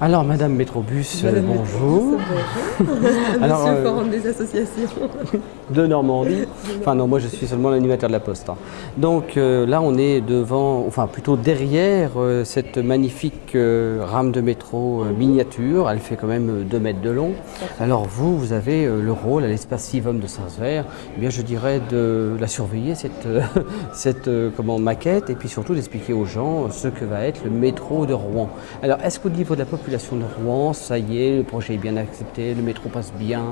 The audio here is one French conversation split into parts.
Alors, Madame Métrobus, Madame bonjour. Bonjour. Alors, Monsieur Forum des associations. De Normandie. Enfin non, moi je suis seulement l'animateur de la Poste, hein. Donc là, on est devant, enfin plutôt derrière cette magnifique rame de métro miniature. Elle fait quand même 2 mètres de long. Alors vous avez le rôle à l'espace Civum de Saint-Sever, eh bien je dirais de la surveiller, cette maquette, et puis surtout d'expliquer aux gens ce que va être le métro de Rouen. Alors, est-ce qu'au niveau de la population de Rouen, ça y est, le projet est bien accepté, le métro passe bien?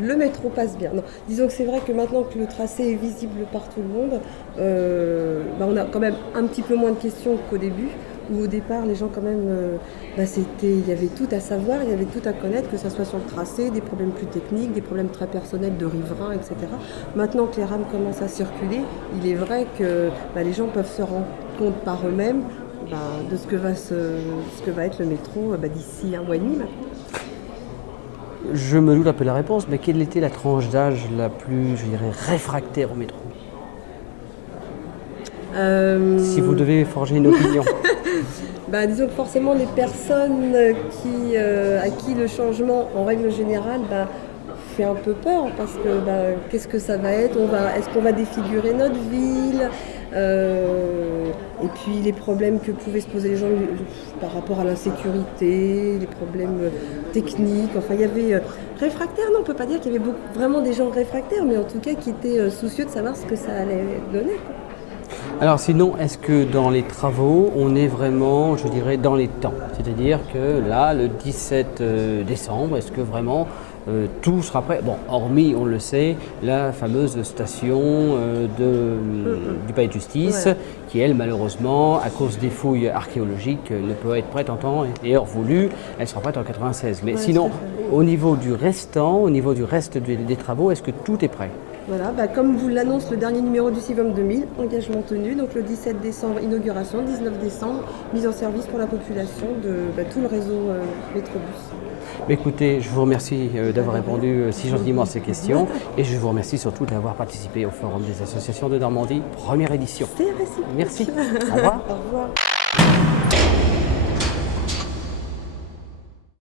Le métro passe bien. Non, disons que c'est vrai que maintenant que le tracé est visible par tout le monde, on a quand même un petit peu moins de questions qu'au début, où au départ les gens quand même, il y avait tout à savoir, il y avait tout à connaître, que ce soit sur le tracé, des problèmes plus techniques, des problèmes très personnels de riverains, etc. Maintenant que les rames commencent à circuler, il est vrai que les gens peuvent se rendre compte par eux-mêmes de ce que va être le métro d'ici un mois et demi maintenant. Je me doute un peu la réponse, mais quelle était la tranche d'âge la plus, je dirais, réfractaire au métro? Si vous devez forger une opinion. Disons que forcément les personnes à qui le changement en règle générale fait un peu peur, parce que qu'est-ce que ça va être, est-ce qu'on va défigurer notre ville, et puis les problèmes que pouvaient se poser les gens par rapport à l'insécurité, les problèmes techniques, enfin il y avait réfractaires, non on peut pas dire qu'il y avait vraiment des gens réfractaires, mais en tout cas qui étaient soucieux de savoir ce que ça allait donner, quoi. Alors sinon, est-ce que dans les travaux, on est vraiment, je dirais, dans les temps? C'est-à-dire que là, le 17 décembre, est-ce que vraiment tout sera prêt? Bon, hormis, on le sait, la fameuse station du Palais de Justice, Ouais. qui elle, malheureusement, à cause des fouilles archéologiques, ne peut être prête en temps et heure voulu. Elle sera prête en 96. Mais Ouais, sinon, tout à fait. au niveau du restant, au niveau du reste des travaux, est-ce que tout est prêt? Voilà, comme vous l'annonce le dernier numéro du Civum 2000, engagement tenu, donc le 17 décembre, inauguration, 19 décembre, mise en service pour la population de tout le réseau Métrobus. Écoutez, je vous remercie d'avoir répondu si gentiment à ces questions, et je vous remercie surtout d'avoir participé au Forum des associations de Normandie, première édition. C'est réciproque. Merci. Au revoir. Au revoir.